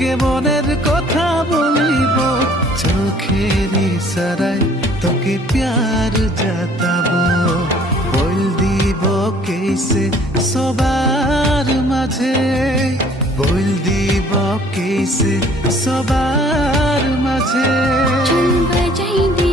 তোকে মনের কথা বলিব, চোখের ইশারায় তোকে প্যার জাতাবো। বল দিব কেসে সবার মাঝে, বল দিব কেসে সবার মাঝে। চুন বাজাই দে